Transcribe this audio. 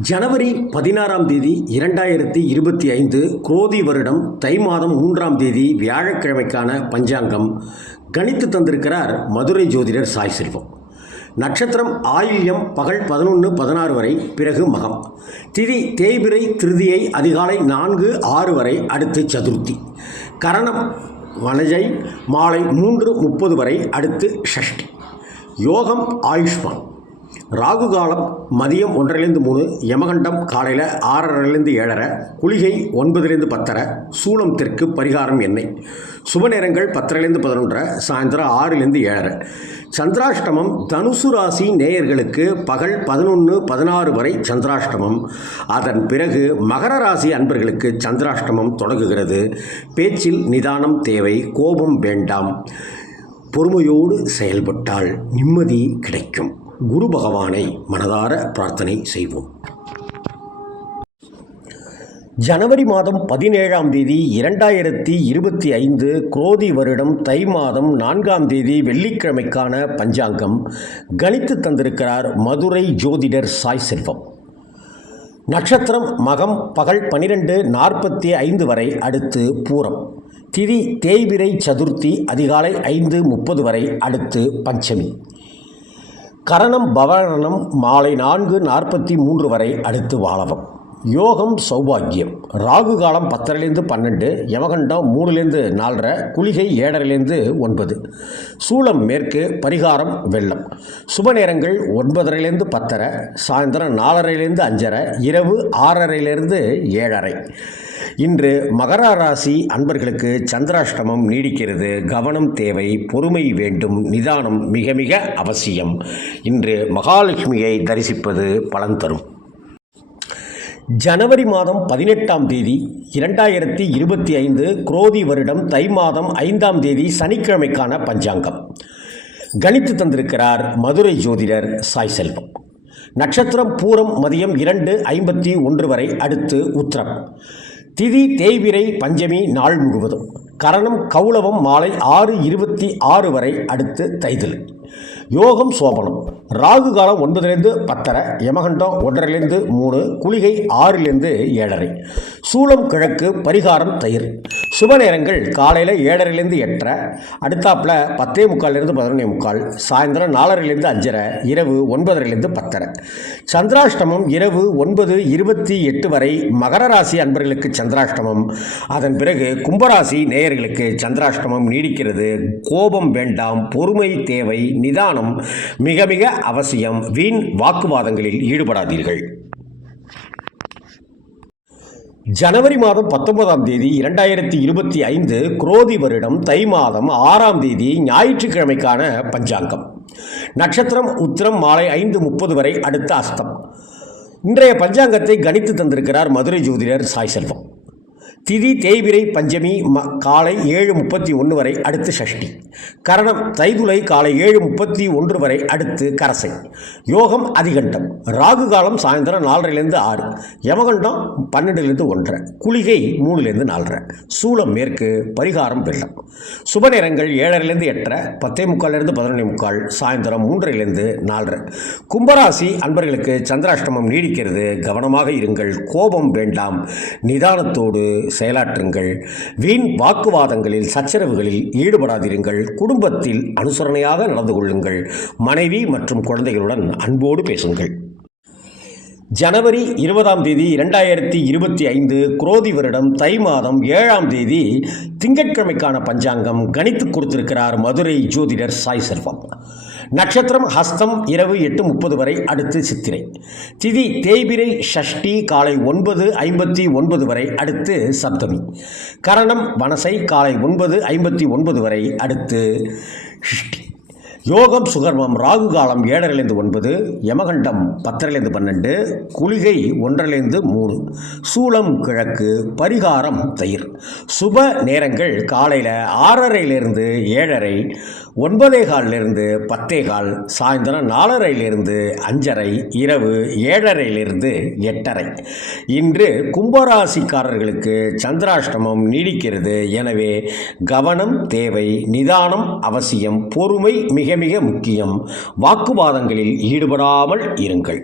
ஜனவரி பதினாறாம் தேதி இரண்டாயிரத்தி இருபத்தி ஐந்து குரோதி வருடம் தை மாதம் மூன்றாம் தேதி வியாழக்கிழமைக்கான பஞ்சாங்கம். கணித்து தந்திருக்கிறார் மதுரை ஜோதிடர் சாய் செல்வம். நட்சத்திரம் ஆயில்யம் பகல் பதினொன்று பதினாறு வரை பிறகு மகம். திதி தேய்பிரை திருதியை அதிகாலை நான்கு ஆறு வரை அடுத்து சதுர்த்தி. கரணம் வனஜை மாலை மூன்று முப்பது வரை அடுத்து ஷஷ்டி. யோகம் ஆயுஷ்மான். ராகு காலம் மதியம் ஒன்றரைலேருந்து மூணு யமகண்டம் காலையில் ஆறரைலேருந்து ஏழரை குளிகை ஒன்பதுலேருந்து பத்தரை சூளம் தெற்கு பரிகாரம் எண்ணெய். சுப நேரங்கள் பத்தரைலேருந்து பதினொன்றரை சாயந்தரம் ஆறுலேருந்து ஏழரை. சந்திராஷ்டமம் தனுசு ராசி நேயர்களுக்கு பகல் பதினொன்று பதினாறு வரை சந்திராஷ்டமம். அதன் பிறகு மகர ராசி அன்பர்களுக்கு சந்திராஷ்டமம் தொடங்குகிறது. பேச்சில் நிதானம் தேவை கோபம் வேண்டாம். பொறுமையோடு செயல்பட்டால் நிம்மதி கிடைக்கும். குரு பகவானை மனதார பிரார்த்தனை செய்வோம். ஜனவரி மாதம் பதினேழாம் தேதி இரண்டாயிரத்தி இருபத்தி ஐந்து குரோதி வருடம் தை மாதம் நான்காம் தேதி வெள்ளிக்கிழமைக்கான பஞ்சாங்கம் கணித்து தந்திருக்கிறார் மதுரை ஜோதிடர் சாய் செல்வம். நட்சத்திரம் மகம் பகல் பனிரெண்டு நாற்பத்தி ஐந்து வரை அடுத்து பூரம். திதி தேய்விரை சதுர்த்தி அதிகாலை ஐந்து முப்பது வரை அடுத்து பஞ்சமி. கரணம் பவரணம் மாலை நான்கு நாற்பத்தி மூன்று வரை அடுத்து வாழவும். யோகம் சௌபாகியம் ராகு காலம் பத்தரைலேருந்து பன்னெண்டு யமகண்டம் மூணுலேருந்து நாலரை குளிகை ஏழரைலேருந்து ஒன்பது. சூளம் மேற்கு பரிகாரம் வெள்ளம். சுப நேரங்கள் ஒன்பதரைலேருந்து பத்தரை சாயந்தரம் நாலரைலேருந்து அஞ்சரை இரவு ஆறரைலேருந்து ஏழரை. இன்று மகர ராசி அன்பர்களுக்கு சந்திராஷ்டமம் நீடிக்கிறது. கவனம் தேவை பொறுமை வேண்டும் நிதானம் மிக மிக அவசியம். இன்று மகாலட்சுமியை தரிசிப்பது பலன் தரும். ஜனவரி மாதம் பதினெட்டாம் தேதி இரண்டாயிரத்தி இருபத்தி ஐந்து குரோதி வருடம் தை மாதம் ஐந்தாம் தேதி சனிக்கிழமைக்கான பஞ்சாங்கம். கணித்து தந்திருக்கிறார் மதுரை ஜோதிடர் சாய் செல்வம். நட்சத்திரம் பூரம் மதியம் இரண்டு ஐம்பத்தி ஒன்று வரை அடுத்து உத்தரம். திதி தேய்விரை பஞ்சமி நாள் முழுவதும். கரணம் கௌளவம் மாலை ஆறு இருபத்தி ஆறு வரை அடுத்து தைதல் யோகம் சோபனம். ராகு காலம் ஒன்பதுலேருந்து பத்தரை யமகண்டம் ஒன்றரைலேருந்து மூணு குளிகை ஆறிலேருந்து ஏழரை. சூளம் கிழக்கு பரிகாரம் தயிர். சுப நேரங்கள் காலையில் ஏழரைலேருந்து எட்டரை அடுத்தாப்பில் பத்தே முக்கால்லேருந்து பதினொன்னே முக்கால் சாயந்தரம் நாலரைலேருந்து அஞ்சரை இரவு ஒன்பதரைலேருந்து பத்தரை. சந்திராஷ்டமம் இரவு ஒன்பது இருபத்தி எட்டு வரை மகர ராசி அன்பர்களுக்கு சந்திராஷ்டமம். அதன் பிறகு கும்பராசி நேயர்களுக்கு சந்திராஷ்டமம் நீடிக்கிறது. கோபம் வேண்டாம் பொறுமை தேவை நிதானம் மிக மிக அவசியம் வீண் வாக்குவாதங்களில் ஈடுபடாதீர்கள். ஜனவரி மாதம் பத்தொன்பதாம் தேதி இரண்டாயிரத்தி இருபத்தி ஐந்து குரோதி வருடம் தை மாதம் ஆறாம் தேதி ஞாயிற்றுக்கிழமைக்கான பஞ்சாங்கம். நட்சத்திரம் உத்திரம் மாலை ஐந்து முப்பது வரை அடுத்த அஸ்தம். இன்றைய பஞ்சாங்கத்தை கணித்து தந்திருக்கிறார் மதுரை ஜோதிடர் சாய் செல்வம். திதி தேய்பிரை பஞ்சமி ம காலை ஏழு முப்பத்தி ஒன்று வரை அடுத்து ஷஷ்டி. கரணம் தைதுலை காலை ஏழு முப்பத்தி ஒன்று வரை அடுத்து கரசை. யோகம் அதிகண்டம். ராகு காலம் சாயந்தரம் நாலரைலேருந்து ஆறு. யமகண்டம் பன்னெண்டுலேருந்து ஒன்றரை. குளிகை மூணுலேருந்து நாலரை. சூளம் மேற்கு பரிகாரம் வெள்ளம். சுப நேரங்கள் ஏழரைலேருந்து எட்டரை பத்தே முக்கால்லேருந்து பதினொன்று முக்கால் சாயந்தரம் மூன்றரைலேருந்து நாலரை. கும்பராசி அன்பர்களுக்கு சந்திராஷ்டமம் நீடிக்கிறது. கவனமாக இருங்கள். கோபம் வேண்டாம். நிதானத்தோடு செயலாற்றுங்கள். வீண் வாக்குவாதங்களில் சச்சரவுகளில் ஈடுபடாதிருங்கள். குடும்பத்தில் அனுசரணையாக நடந்து கொள்ளுங்கள். மனைவி மற்றும் குழந்தைகளுடன் அன்போடு பேசுங்கள். ஜனவரி இருபதாம் தேதி இரண்டாயிரத்தி இருபத்தி ஐந்து குரோதி வருடம் தை மாதம் ஏழாம் தேதி திங்கட்கிழமைக்கான பஞ்சாங்கம் கணித்து கொடுத்திருக்கிறார் மதுரை ஜோதிடர் சாய் செல்வம். நட்சத்திரம் ஹஸ்தம் இரவு எட்டு முப்பது வரை அடுத்து சித்திரை. திதி தேய்பிரை ஷஷ்டி காலை ஒன்பது ஐம்பத்தி ஒன்பது வரை அடுத்து சப்தமி. கரணம் வனசை காலை ஒன்பது ஐம்பத்தி ஒன்பது வரை அடுத்து ஷிஷ்டி. யோகம் சுகர்மம் ராகு காலம் ஏழரைலேருந்து ஒன்பது யமகண்டம் பத்தரைலேருந்து பன்னெண்டு குளிகை ஒன்றரைலேருந்து மூணு சூளம் கிழக்கு பரிகாரம் தயிர். சுப நேரங்கள் காலையில் ஆறரையிலிருந்து ஏழரை ஒன்பதே காலிலிருந்து பத்தே கால் சாயந்தரம் நாலரையிலிருந்து அஞ்சரை இரவு ஏழரையிலிருந்து எட்டரை. இன்று கும்பராசிக்காரர்களுக்கு சந்திராஷ்டமம் நீடிக்கிறது. எனவே கவனம் தேவை நிதானம் அவசியம் பொறுமை மிக மிக முக்கியம். வாக்குவாதங்களில் ஈடுபடாமல் இருங்கள்.